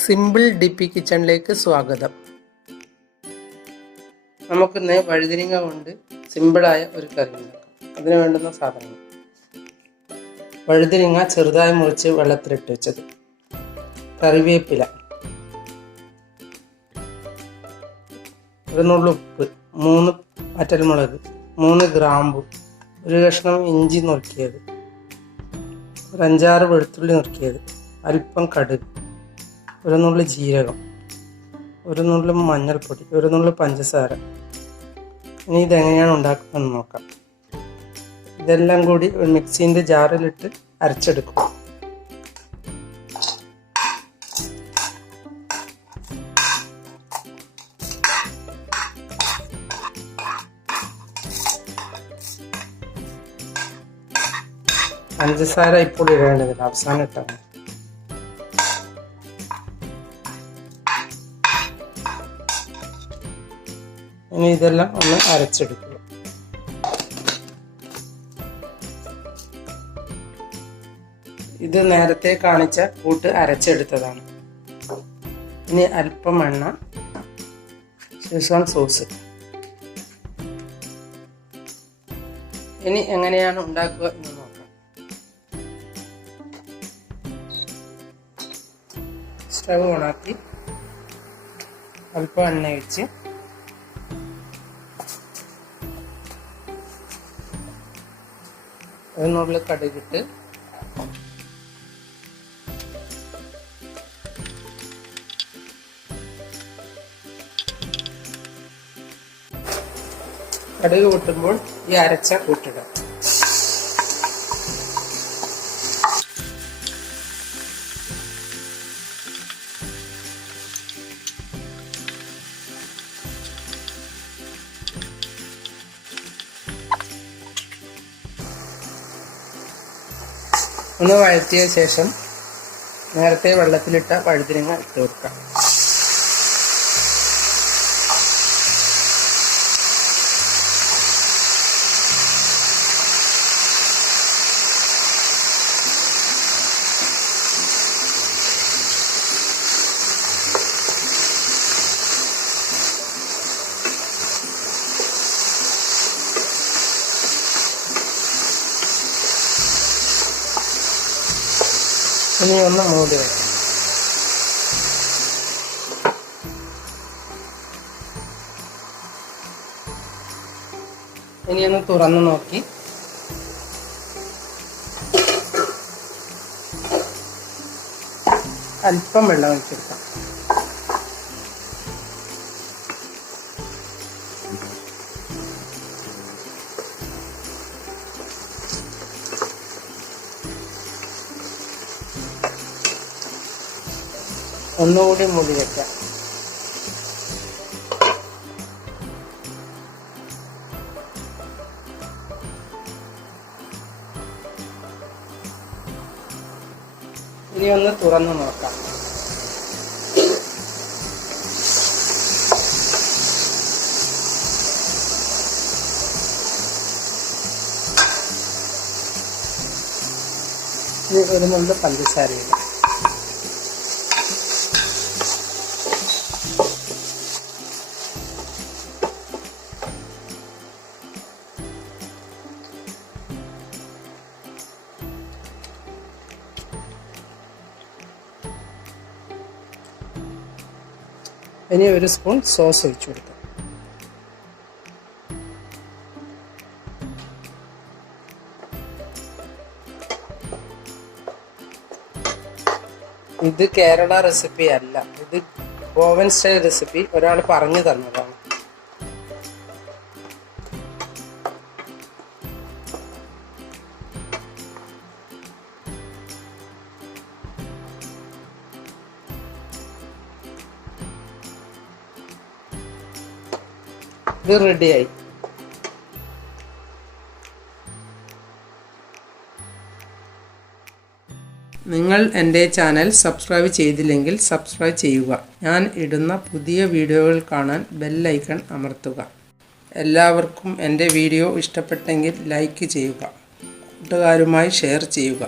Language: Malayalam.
സിമ്പിൾ ഡിപ്പി കിച്ചണിലേക്ക് സ്വാഗതം. നമുക്കിന്ന് വഴുതിരിങ്ങ കൊണ്ട് സിമ്പിളായ ഒരു കറി ഉണ്ടാക്കാം. അതിന് വേണ്ടുന്ന സാധനങ്ങൾ: വഴുതിരിങ്ങ ചെറുതായി മുറിച്ച് വെള്ളത്തിലിട്ട് വെച്ചത്, കറിവേപ്പില, ഒരു നുള്ളു ഉപ്പ്, 3 വറ്റൽമുളക്, 3 ഗ്രാമ്പു, ഒരു കഷ്ണം ഇഞ്ചി നുറുക്കിയത്, ഒരു 5-6 വെളുത്തുള്ളി നുറുക്കിയത്, അല്പം കടുക്, ഒരു നുള്ളു ജീരകം, ഒരു നുള്ളു മഞ്ഞൾപ്പൊടി, ഒരു നുള്ളു പഞ്ചസാര. ഇനി ഇതെങ്ങനെയാണ് ഉണ്ടാക്കുന്നതെന്ന് നോക്കാം. ഇതെല്ലാം കൂടി ഒരു മിക്സിൻ്റെ ജാറിലിട്ട് അരച്ചെടുക്കും. പഞ്ചസാര ഇപ്പോൾ ഇടേണ്ടതില്ല, അവസാനം ഇട്ടാൽ. ഇനി ഇതെല്ലാം ഒന്ന് അരച്ചെടുക്കുക. ഇത് നേരത്തെ കാണിച്ച കൂട്ട് അരച്ചെടുത്തതാണ്. ഇനി അല്പം എണ്ണ, ഷെസ്വാൻ സോസ്. ഇനി എങ്ങനെയാണ് ഉണ്ടാക്കുക എന്ന് നോക്കാം. സ്റ്റവ് ഓണാക്കി അല്പം എണ്ണ ഒഴിച്ച് അതിനുള്ളിൽ കടുകിട്ട് കടുക് പൊട്ടുമ്പോൾ ഈ അരച്ച കൂട്ടിടുക. ഒന്ന് വഴറ്റിയ ശേഷം നേരത്തെ വെള്ളത്തിലിട്ട വഴുതിരിങ്ങ ഇട്ട് കൊടുക്കാം. ഇനി ഒന്ന് മൂടി വയ്ക്കാം. ഇനി ഒന്ന് തുറന്നു നോക്കി അല്പം വെള്ളം ഒഴിച്ചെടുക്കാം. ഒന്നുകൂടി മൂടി വയ്ക്കാം. ഇനി ഒന്ന് തുറന്നു നോക്കാം. ഇനി ഒരു നുള്ളു പഞ്ചസാരയില്ല. ഇനി ഒരു സ്പൂൺ സോസ് ഒഴിച്ചു കൊടുക്കാം. ഇത് കേരള റെസിപ്പി അല്ല, ഇത് ഗോവൻ സ്റ്റൈൽ റെസിപ്പി ഒരാൾ പറഞ്ഞു തന്നതാണ്. ഇത് റെഡിയായി. നിങ്ങൾ എൻ്റെ ചാനൽ സബ്സ്ക്രൈബ് ചെയ്തില്ലെങ്കിൽ സബ്സ്ക്രൈബ് ചെയ്യുക. ഞാൻ ഇടുന്ന പുതിയ വീഡിയോകൾ കാണാൻ ബെൽ ഐക്കൺ അമർത്തുക. എല്ലാവർക്കും എൻ്റെ വീഡിയോ ഇഷ്ടപ്പെട്ടെങ്കിൽ ലൈക്ക് ചെയ്യുക, കൂട്ടുകാരുമായി ഷെയർ ചെയ്യുക.